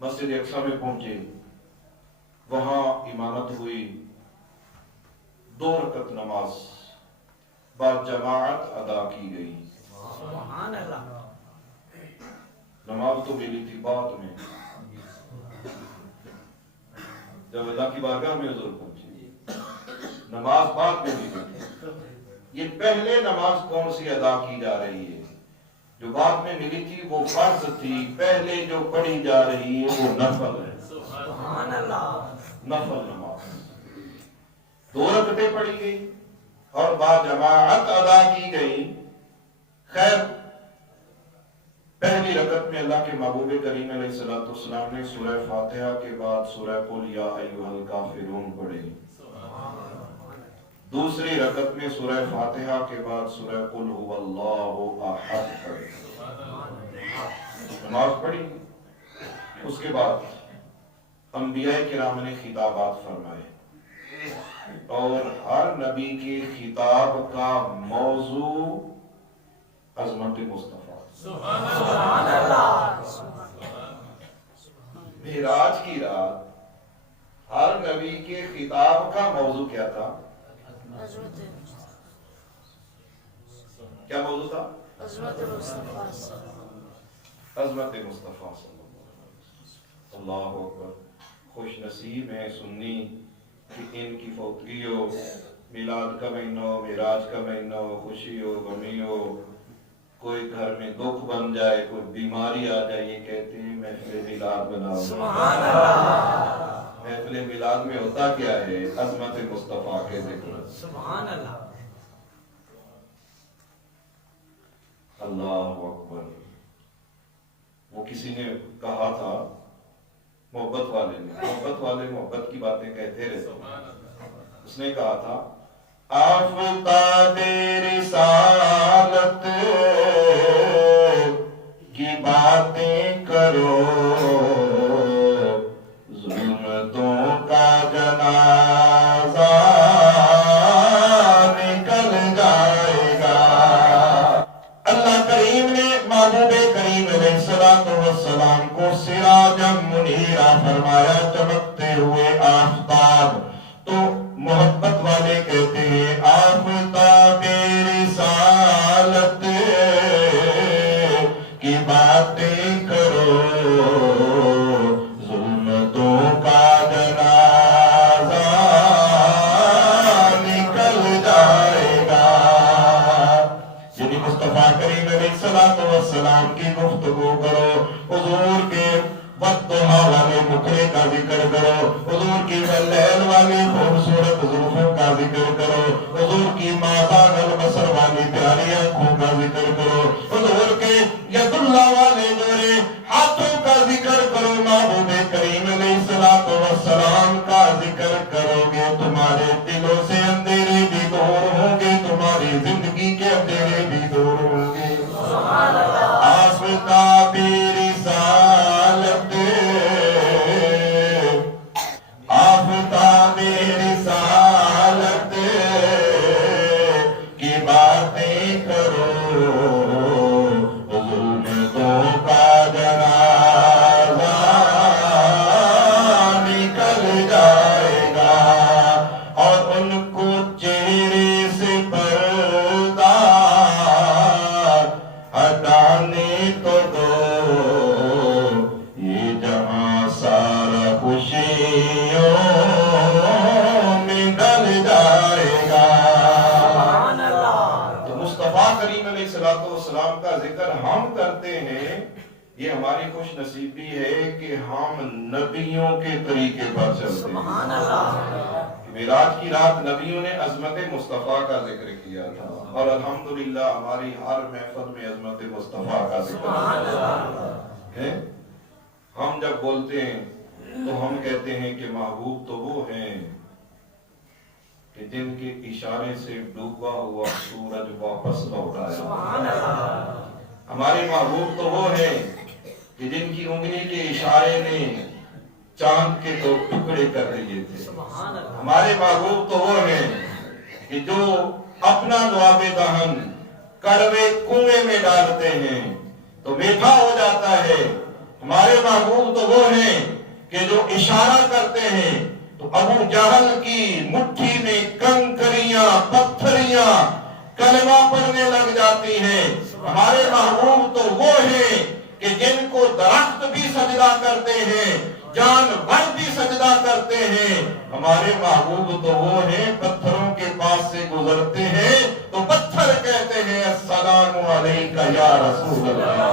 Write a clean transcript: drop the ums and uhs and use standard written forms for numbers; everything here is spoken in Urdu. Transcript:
مسجد اقصی میں پہنچے، وہاں امامت ہوئی، 2 رکعت نماز با جماعت ادا کی گئی۔ سبحان اللہ۔ نماز تو ملی تھی بعد میں، جب اللہ کی بارگاہ میں حضور پہنچے، نماز بعد میں ملی تھی۔ یہ پہلے نماز کون سی ادا کی جا رہی ہے؟ جو بعد میں ملی تھی وہ فرض تھی، پہلے جو پڑھی جا رہی ہے وہ نفل ہے۔ سبحان اللہ۔ نفل نماز 2 رکعتیں پڑھی گئی اور با جماعت ادا کی گئی۔ خیر، پہلی رکعت میں اللہ کے محبوب کریم علیہ السلام نے سورہ فاتحہ کے بعد سورہ قل یا ایھا الکافرون پڑھی۔ دوسری رکعت میں سورہ فاتحہ کے بعد سورہ قل ھو اللہ احد پڑھی۔ نماز پڑھی، اس کے بعد انبیاء کرام نے خطابات فرمائے، اور ہر نبی کے خطاب کا موضوع عظمت مصطفیٰ۔ سبحان اللہ۔ معراج کی رات ہر نبی کے خطاب کا موضوع کیا تھا؟ کیا موضوع تھا؟ عظمت مصطفیٰ۔ عظمت مصطفیٰ صلی اللہ علیہ وسلم۔ اللہ اکبر۔ خوش نصیب ہیں سنی کہ ان کی فوتگی ہو، میلاد کا مہینہ ہو، معراج کا مہینہ ہو، خوشی ہو، غمی ہو، کوئی گھر میں دکھ بن جائے، کوئی بیماری آ جائے، یہ کہتے ہیں محفل میلاد بناؤ۔ سبحان اللہ۔ محفل میلاد میں ہوتا کیا ہے؟ عظمت مصطفیٰ کے ذکر۔ سبحان اللہ۔ اللہ اکبر۔ وہ کسی نے کہا تھا، محبت والے محبت کی باتیں کہتے رہتے، اس نے کہا تھا آفتاب رسالت کی باتیں کرو، ظلمتوں کا جنازہ نکل جائے گا۔ اللہ کریم نے محبوب کریم علیہ السلام کو سراجا منیرا فرمایا، چمکتے ہوئے آفتاب۔ تو محبت والے کہتے ہیں آفتاب رسالت کی باتیں کرو، ظلمتوں کا جنازہ نکل جائے گا۔ یعنی مصطفیٰ کریم علیہ السلام کی گفتگو کرو، حضور کے والضحیٰ والے مکھڑے کا ذکر کرو، حضور کی واللیل والی خوبصورت زلفوں کا ذکر کرو، حضور کی مازاغ البصر والی پیاری آنکھوں کا ذکر کرو، حضور کے ید اللہ والے گورے ہاتھوں کا ذکر کرو، محبوب کریم علیہ السلام کا ذکر کرو گے، تمہارے دلوں سے اندھیرے بھی دور ہوں گے، تمہاری زندگی کے اندھیرے بھی دور ہوں گے۔ آفتاب رسالت، آفتاب رسالت کی باتیں کرو، ظلمتوں کا جنازہ نکل جائے گا، اور ان کو چہرے سے پردہ ہٹانے تو دو، یہ جہاں سارا خوشیوں میں ڈل جائے گا۔ سبحان اللہ۔ تو مصطفیٰ کریم علیہ السلام کا ذکر ہم کرتے ہیں، یہ ہماری خوش نصیبی ہے کہ ہم نبیوں کے طریقے پر چلتے ہیں۔ سبحان اللہ۔ معراج کی رات نبیوں نے عظمت مصطفیٰ کا ذکر کیا تھا، اور الحمدللہ ہماری ہر محفل میں عظمت مصطفیٰ کا ذکر ہے۔ ہم جب بولتے ہیں تو ہم کہتے ہیں کہ محبوب تو وہ ہیں کہ جن کے اشارے سے ڈوبا ہوا سورج واپس لوٹ آیا۔ سبحان اللہ۔ ہمارے محبوب تو وہ ہیں کہ جن کی انگلی کے اشارے نے چاند کے 2 ٹکڑے کر دیے تھے۔ سبحان اللہ۔ ہمارے محبوب تو وہ ہیں کہ جو اپنا لعاب دہن کڑوے کنویں میں ڈالتے ہیں تو میٹھا ہو جاتا ہے، ہمارے محبوب تو وہ ہیں کہ جو اشارہ کرتے ہیں تو ابو جہل کی مٹھی میں کنکریاں پتھریاں کلمہ پڑھنے لگ جاتی ہیں۔ ہمارے محبوب تو وہ ہیں کہ جن کو درخت بھی سجدہ کرتے ہیں، جانور بھی سجدہ کرتے ہیں۔ ہمارے محبوب تو وہ ہیں پتھروں کے پاس سے گزرتے ہیں تو پتھر کہتے ہیں السلام علیکہ یا رسول اللہ۔